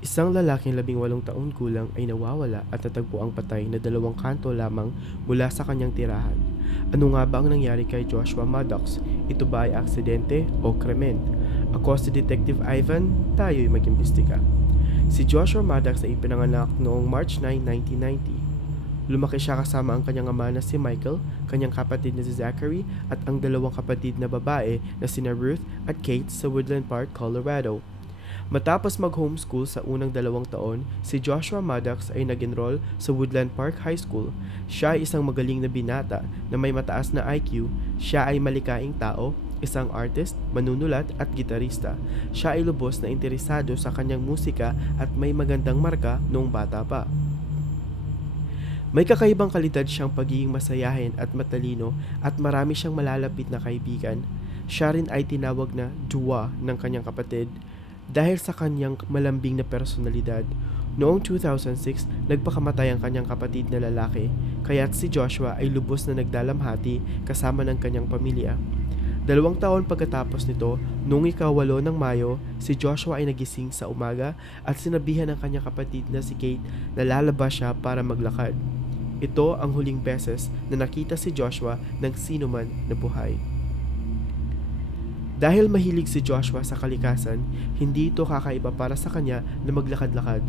Isang lalaking 18 taon gulang ay nawawala at natagpuang patay na 2 kanto lamang mula sa kanyang tirahan. Ano nga ba ang nangyari kay Joshua Maddox? Ito ba ay aksidente o krimen? Ako si Detective Ivan, tayo'y mag-imbestiga. Si Joshua Maddox ay ipinanganak noong March 9, 1990. Lumaki siya kasama ang kanyang ama na si Michael, kanyang kapatid na si Zachary at ang 2 kapatid na babae na sina Ruth at Kate sa Woodland Park, Colorado. Matapos mag-homeschool sa unang 2 taon, si Joshua Maddox ay nag-enroll sa Woodland Park High School. Siya ay isang magaling na binata na may mataas na IQ. Siya ay malikaing tao, isang artist, manunulat at gitarista. Siya ay lubos na interesado sa kanyang musika at may magandang marka noong bata pa. May kakaibang kalidad siyang pagiging masayahin at matalino at marami siyang malalapit na kaibigan. Siya rin ay tinawag na Dua ng kanyang kapatid dahil sa kanyang malambing na personalidad. Noong 2006, nagpakamatay ang kanyang kapatid na lalaki, kaya't si Joshua ay lubos na nagdalamhati kasama ng kanyang pamilya. 2 taon pagkatapos nito, noong ika-8 ng Mayo, si Joshua ay nagising sa umaga at sinabihan ng kanyang kapatid na si Kate na lalabas siya para maglakad. Ito ang huling beses na nakita si Joshua ng sinuman na buhay. Dahil mahilig si Joshua sa kalikasan, hindi ito kakaiba para sa kanya na maglakad-lakad.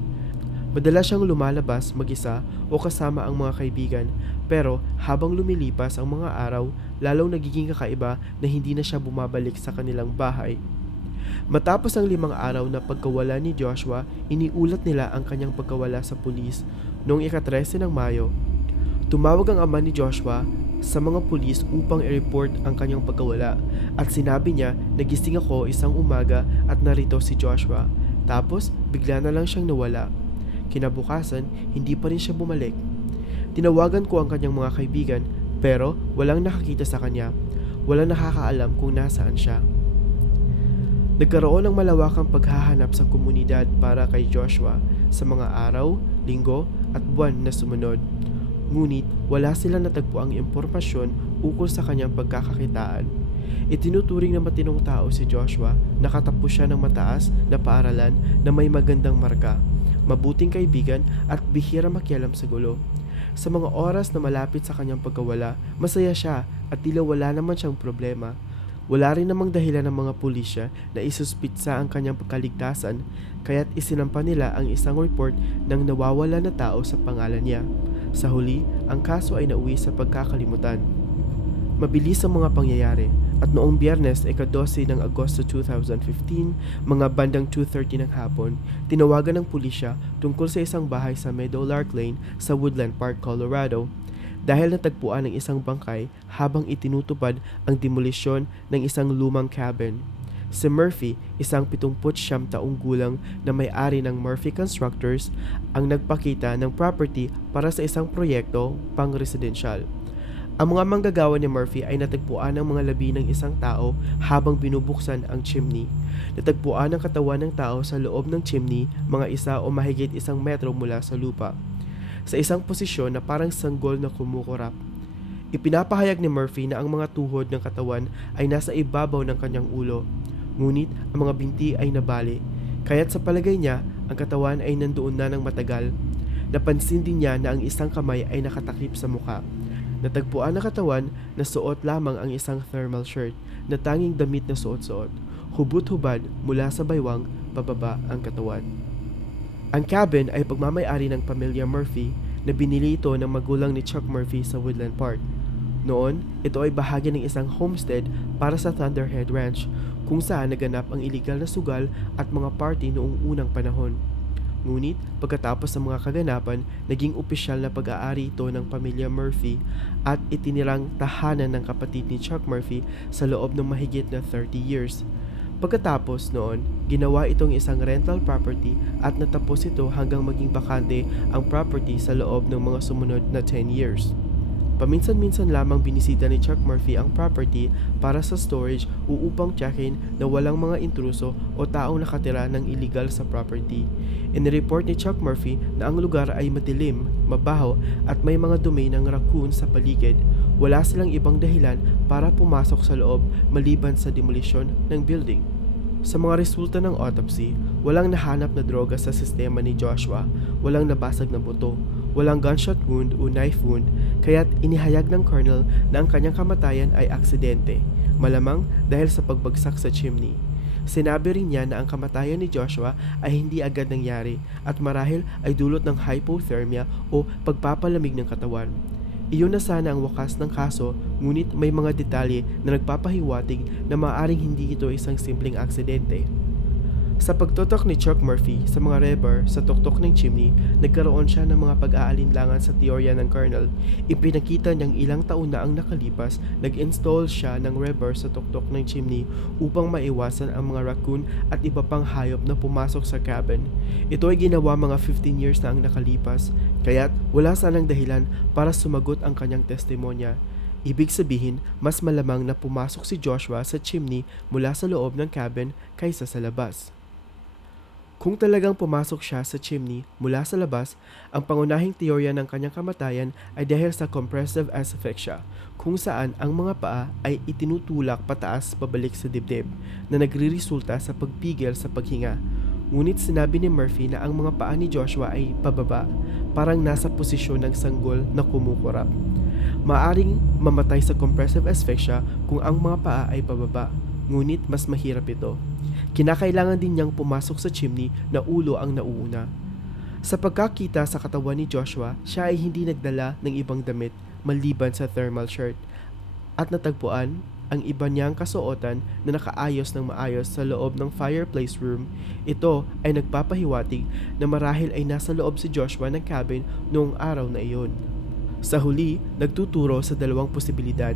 Madalas siyang lumalabas mag-isa o kasama ang mga kaibigan, pero habang lumilipas ang mga araw, lalong nagiging kakaiba na hindi na siya bumabalik sa kanilang bahay. Matapos ang 5 araw na pagkawala ni Joshua, iniulat nila ang kanyang pagkawala sa pulis. Noong ika-13 ng Mayo, tumawag ang ama ni Joshua sa mga pulis upang i-report ang kanyang pagkawala at sinabi niya, nagising ako isang umaga at narito si Joshua. Tapos bigla na lang siyang nawala. Kinabukasan, hindi pa rin siya bumalik. Tinawagan ko ang kanyang mga kaibigan pero walang nakakita sa kanya. Walang nakakaalam kung nasaan siya. Nagkaroon ng malawakang paghahanap sa komunidad para kay Joshua sa mga araw, linggo at buwan na sumunod. Ngunit wala silang natagpuang impormasyon ukol sa kanyang pagkakakitaan. Itinuturing na matinong tao si Joshua, nakatapos siya ng mataas na paaralan na may magandang marka, mabuting kaibigan at bihira makialam sa gulo. Sa mga oras na malapit sa kanyang pagkawala, masaya siya at tila wala naman siyang problema. Wala rin namang dahilan ng mga pulisya na isuspitsa ang kanyang pagkaligtasan, kaya't isinampa nila ang isang report ng nawawala na tao sa pangalan niya. Sa huli, ang kaso ay nauwi sa pagkakalimutan. Mabilis ang mga pangyayari at noong Biyernes, ika-12 ng Agosto 2015, mga bandang 2:30 ng hapon, tinawagan ng pulisya tungkol sa isang bahay sa Meadowlark Lane sa Woodland Park, Colorado. Dahil natagpuan ng isang bangkay habang itinutupad ang demolisyon ng isang lumang cabin. Si Murphy, isang 79 taong gulang na may-ari ng Murphy Constructors, ang nagpakita ng property para sa isang proyekto pang-residential. Ang mga manggagawa ni Murphy ay natagpuan ng mga labi ng isang tao habang binubuksan ang chimney. Natagpuan ang katawan ng tao sa loob ng chimney, mga 1 o mahigit 1 metro mula sa lupa, sa isang posisyon na parang sanggol na kumukurap. Ipinapahayag ni Murphy na ang mga tuhod ng katawan ay nasa ibabaw ng kanyang ulo. Ngunit ang mga binti ay nabali, kaya't sa palagay niya, ang katawan ay nandoon na ng matagal. Napansin din niya na ang isang kamay ay nakatakip sa muka. Natagpuan ang katawan na suot lamang ang isang thermal shirt na tanging damit na suot-suot. Hubot-hubad mula sa baywang pababa ang katawan. Ang cabin ay pagmamay-ari ng pamilya Murphy na binili ito ng magulang ni Chuck Murphy sa Woodland Park. Noon, ito ay bahagi ng isang homestead para sa Thunderhead Ranch kung saan naganap ang iligal na sugal at mga party noong unang panahon. Ngunit pagkatapos ng mga kaganapan, naging opisyal na pag-aari ito ng pamilya Murphy at itinirang tahanan ng kapatid ni Chuck Murphy sa loob ng mahigit na 30 years. Pagkatapos noon, ginawa itong isang rental property at natapos ito hanggang maging bakante ang property sa loob ng mga sumunod na 10 years. Paminsan-minsan lamang binisita ni Chuck Murphy ang property para sa storage o upang tsakin na walang mga intruso o taong nakatira ng illegal sa property. Inireport ni Chuck Murphy na ang lugar ay madilim, mabaho at may mga dumi ng raccoon sa paligid. Wala silang ibang dahilan para pumasok sa loob maliban sa demolisyon ng building. Sa mga resulta ng autopsy, walang nahanap na droga sa sistema ni Joshua, walang nabasag na buto, walang gunshot wound o knife wound, kaya't inihayag ng colonel na ang kanyang kamatayan ay aksidente, malamang dahil sa pagbagsak sa chimney. Sinabi rin niya na ang kamatayan ni Joshua ay hindi agad nangyari at marahil ay dulot ng hypothermia o pagpapalamig ng katawan. Iyon na sana ang wakas ng kaso, ngunit may mga detalye na nagpapahiwatig na maaaring hindi ito isang simpleng aksidente. Sa pagtutok ni Chuck Murphy sa mga rebar sa tuktok ng chimney, nagkaroon siya ng mga pag-aalinlangan sa teorya ng colonel. Ipinakita niyang ilang taon na ang nakalipas, nag-install siya ng rebar sa tuktok ng chimney upang maiwasan ang mga raccoon at iba pang hayop na pumasok sa cabin. Ito ay ginawa mga 15 years na ang nakalipas, kaya't wala sanang dahilan para sumagot ang kanyang testimonya. Ibig sabihin, mas malamang na pumasok si Joshua sa chimney mula sa loob ng cabin kaysa sa labas. Kung talagang pumasok siya sa chimney mula sa labas, ang pangunahing teorya ng kanyang kamatayan ay dahil sa compressive asphyxia, kung saan ang mga paa ay itinutulak pataas pabalik sa dibdib, na nagriresulta sa pagpigil sa paghinga. Ngunit sinabi ni Murphy na ang mga paa ni Joshua ay pababa, parang nasa posisyon ng sanggol na kumukurap. Maaring mamatay sa compressive asphyxia kung ang mga paa ay pababa, ngunit mas mahirap ito. Kinakailangan din niyang pumasok sa chimney na ulo ang nauuna. Sa pagkakita sa katawan ni Joshua, siya ay hindi nagdala ng ibang damit maliban sa thermal shirt, at natagpuan ang iba niyang kasuotan na nakaayos ng maayos sa loob ng fireplace room. Ito ay nagpapahiwatig na marahil ay nasa loob si Joshua ng cabin noong araw na iyon. Sa huli, nagtuturo sa dalawang posibilidad.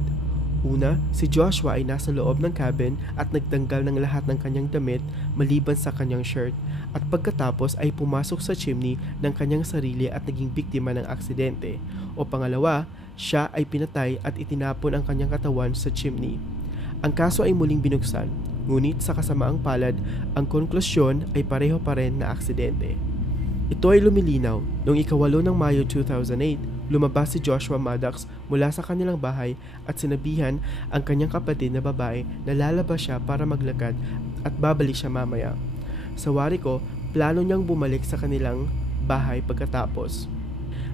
Una, si Joshua ay nasa loob ng cabin at nagtanggal ng lahat ng kanyang damit maliban sa kanyang shirt, at pagkatapos ay pumasok sa chimney ng kanyang sarili at naging biktima ng aksidente. O pangalawa, siya ay pinatay at itinapon ang kanyang katawan sa chimney. Ang kaso ay muling binuksan, ngunit sa kasamaang palad, ang konklusyon ay pareho pa rin na aksidente. Ito ay lumilinaw noong 8 ng Mayo 2008. Lumabas si Joshua Maddox mula sa kanilang bahay at sinabihan ang kanyang kapatid na babae na lalabas siya para maglakad at babalik siya mamaya. Sa wari ko, plano niyang bumalik sa kanilang bahay pagkatapos.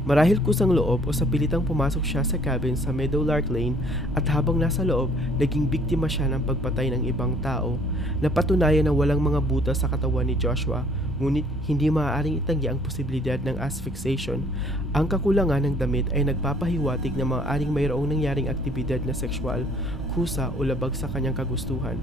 Marahil kusang loob o sa pilitang pumasok siya sa cabin sa Meadowlark Lane, at habang nasa loob, naging biktima siya ng pagpatay ng ibang tao. Napatunayan na walang mga butas sa katawan ni Joshua, ngunit hindi maaaring itanggi ang posibilidad ng asphyxiation. Ang kakulangan ng damit ay nagpapahiwatig na maaaring mayroong nangyaring aktibidad na sexual, kusa o labag sa kanyang kagustuhan.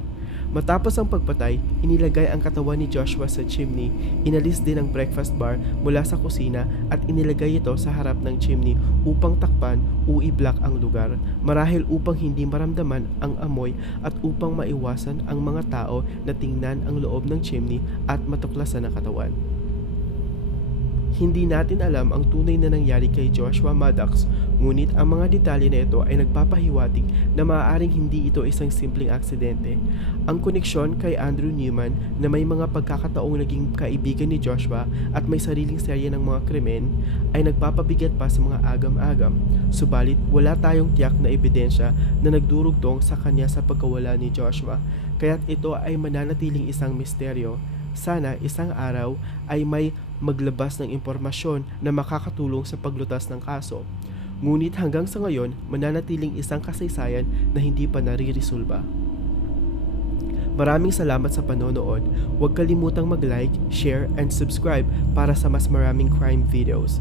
Matapos ang pagpatay, inilagay ang katawan ni Joshua sa chimney, inalis din ang breakfast bar mula sa kusina at inilagay ito sa harap ng chimney upang takpan o i-block ang lugar, marahil upang hindi maramdaman ang amoy at upang maiwasan ang mga tao na tingnan ang loob ng chimney at matuklasan ang katawan. Hindi natin alam ang tunay na nangyari kay Joshua Maddox, ngunit ang mga detalye na ito ay nagpapahiwatig na maaaring hindi ito isang simpleng aksidente. Ang koneksyon kay Andrew Newman na may mga pagkakataong naging kaibigan ni Joshua at may sariling serye ng mga krimen ay nagpapabigat pa sa mga agam-agam. Subalit wala tayong tiyak na ebidensya na nagdurugtong sa kanya sa pagkawala ni Joshua, kaya't ito ay mananatiling isang misteryo. Sana isang araw ay may maglabas ng impormasyon na makakatulong sa paglutas ng kaso. Ngunit hanggang sa ngayon, mananatiling isang kasaysayan na hindi pa nariresolba. Maraming salamat sa panonood. Huwag kalimutang mag-like, share, and subscribe para sa mas maraming crime videos.